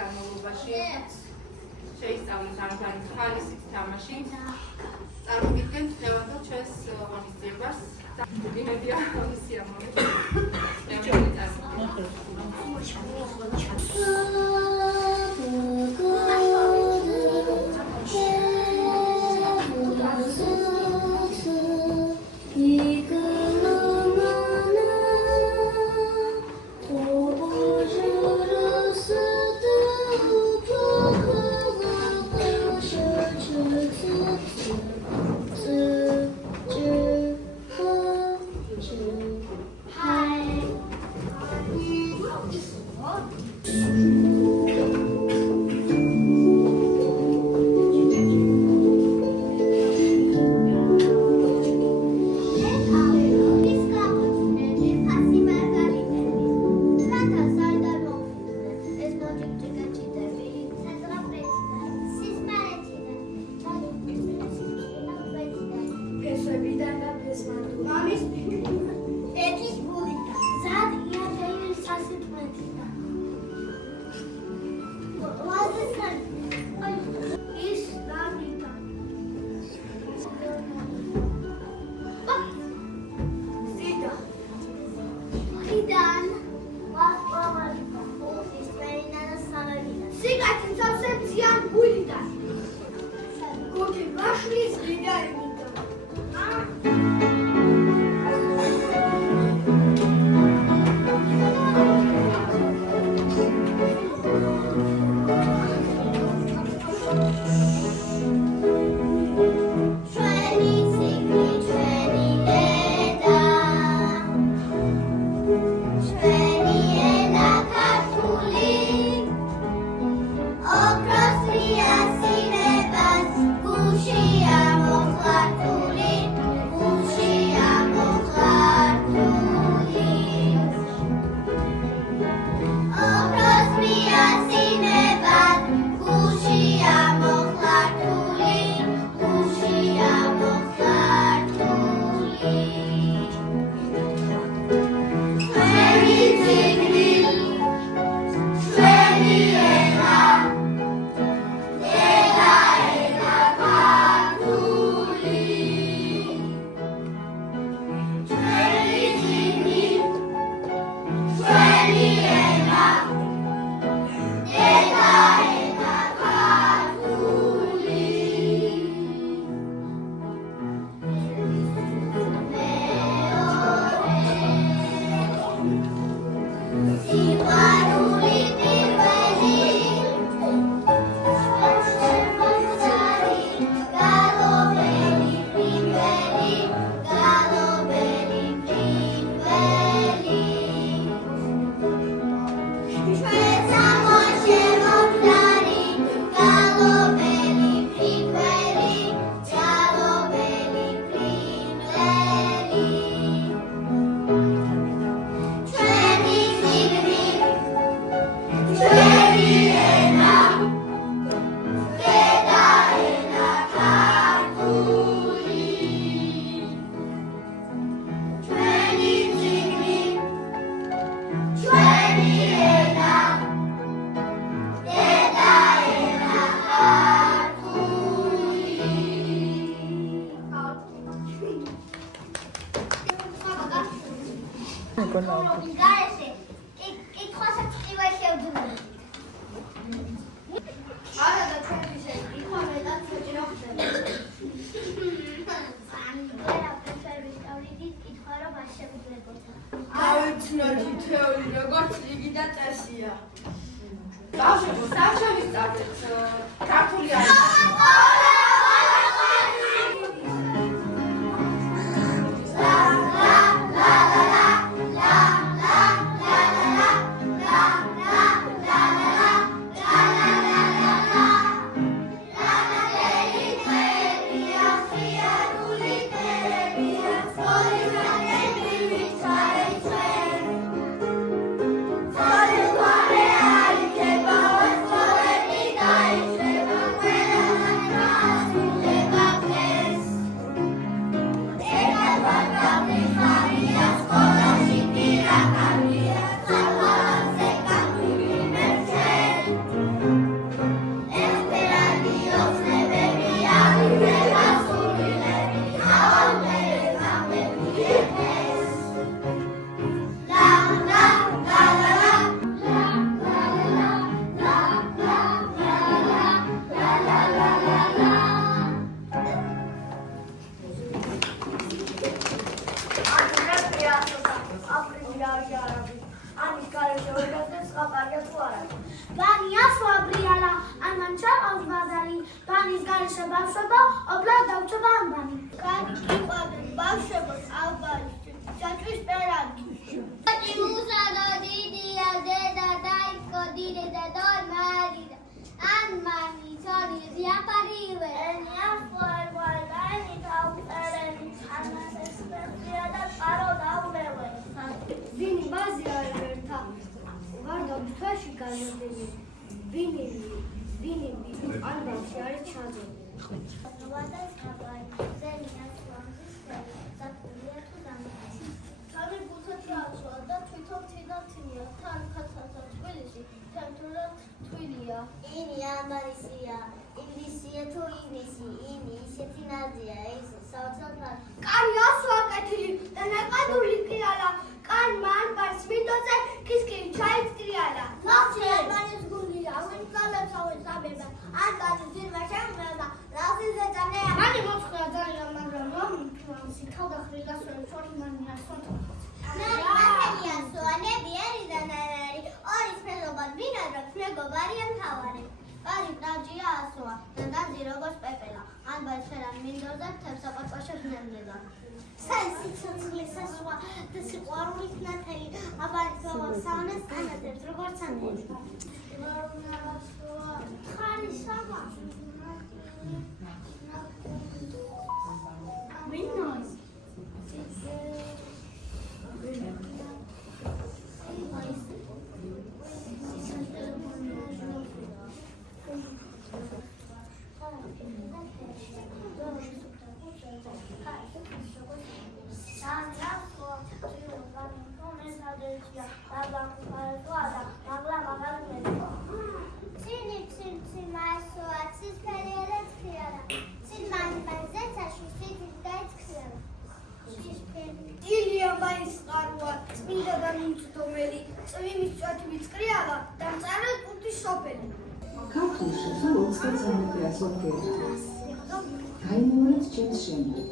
განმავლობაში შეისწავლეთ არაფერი ხალისით თამაში. წარმოგიდგენთ დღევანდელ ჩვენს ღონისძიებას. იმედია სიამოვნებით. Bye. განაშა ბავშვობა, ობლად დავჭება ამბანი. Განიყვანენ ბავშვებოს ალბანი, ჯაჭვის პერანგი. მუსადა დიდია დედა დაიწყო დიდედა დორმარიდა. ან მამი ცოდი ზიაფარივე. ენია ფორვარდანი თავწერენი, ანასესპერტია და წყარო დავლევე. ვინი ბაზი არ ერთა, გარდა თვეში განადენი. ვინი ალბათი არის ჩაძებული. ნოვადა საბარი, ზენია სვანზის ფერი, ზაკულია თუ დამაგი. თავი ბუთად რაცვა და თვითონ თინათინია, თან ხაცაცა თბილისი, თემთურად თბილია. ინი ამარისია, ინგლისია თუ ინგლისი, ინი ისეთი ნაზია, ეს საოცრად. კარი ასო აკეთილი და ნაკადული კრიალა, კან მან ბარს მინდოზე კისკი ჩაიწკრიალა. ნახე ალბანის გულია, ვინ გალებს ავენ საბება, ან კაცი ძირმა შემოება, რაზეზე წანეა. მანი მოწყდა ძალიან, მაგრამ რომ ფინანსი თავდახრილ გასვენ შორის მანი ასოთა. ნახენია სუანები ერიდან არარი, ორის ფერობად ვინადრობს მეგობარი ამ თავარი. კარი პრაჯია ასოა და დაზი როგორც პეპელა, ან ბაისერან მინდოზე თევსაპატვაშა ნემლება. სენსი ცოცხლის ასოა და სიყვარულით ნათელი, აბარით გავასაუნეს განადებს როგორც ანელი. ხარი სამა. ვინოის? წმინდა და მიმცდომელი, წვიმის ჭოთმის კრიალა და მწარე კუთხის სოფელი. ქართულში ხარ 20 წამები ასოთია. გაიმეორეთ ჩემს შემდეგ.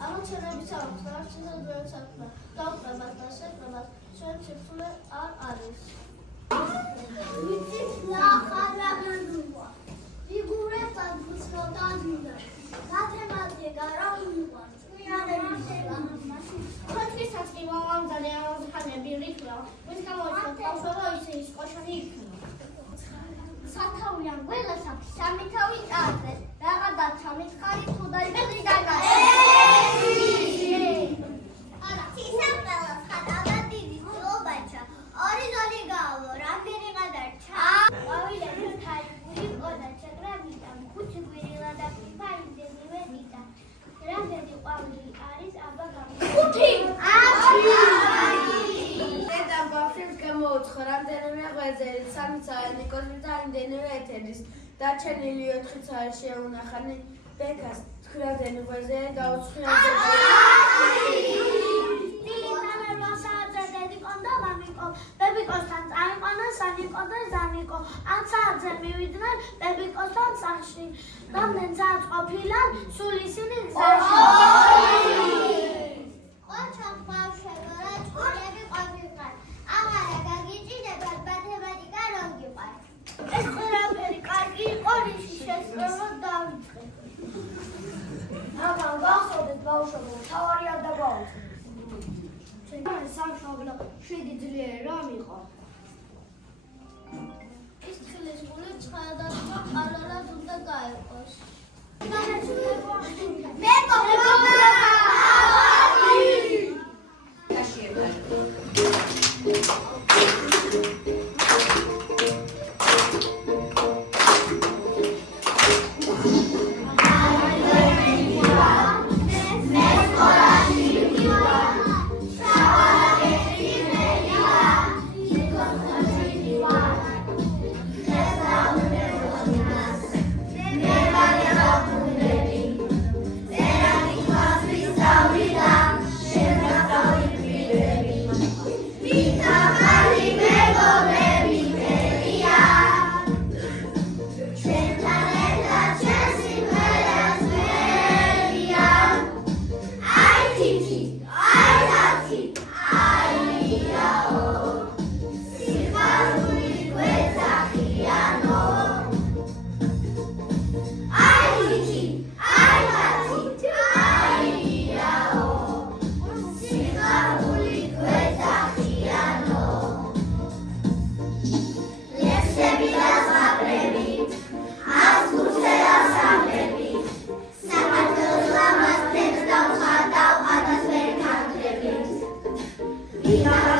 ამოჩენების აქვს, რა შეიძლება გაყვებას და შეკრებას ჩვენ სიფხულე არ არის. ვიცით ნახალაგანუა ფიგურებს ადგუსო დაძინდა მათემატიკა რა მიყვარს Ქოთვისაც კი მომამზადე ამოხანები რიქნა, ვის გამოიჩნდა ბავშვობა ისე ის ყოშანი იქნა. სათავიან გველასა სამი თავი წარდეს რაღადა ჩამიწყარი თუ დაიბედი დანა არა სისამყალა ხატადა დიდი ძობაჩა ორი ზოლი გავო რამდენი გადარჩა ყვავილები თაიგული ყოდა ჩაგრაგიტა ხუთი გვირილა და ფაინდები ვედიტა რამდენი ყვავილი არის აბა ხუთი დედამ ბავშვებს გამოუცხო რამდენიმე ღვეძელი, სამი ცალი კოზმის და იმდენივე ეთერის. დარჩენილი 4 ცალი შეუნახანი ბეკას, თქვენამდენი ღვეძელი გაუცხია ბებიკოსთან წაიყვანა სანიკო და ზანიკო. ამ საათზე მივიდნენ ბებიკოსთან სახლში. რამდენ საათს ყოფილან სულ ისინი გზაში. ოჩახ ბავშვებო რა ჭკუები ყოფილიყარ აღარა გაგიჭირებათ მათემატიკა რომ გიყვართ ეს ყველაფერი კარგი იყო რისი შესწავლა დავიწყე. მაგრამ გახსოვდეთ ბავშვებო, თავარი არ დაგავიწყდეთ. ჩვენ სამშობლო 7 ძლიერი რომ იყო. ის თხილის გული ცხადასხვა ყარალად უნდა გაეყოს. Viva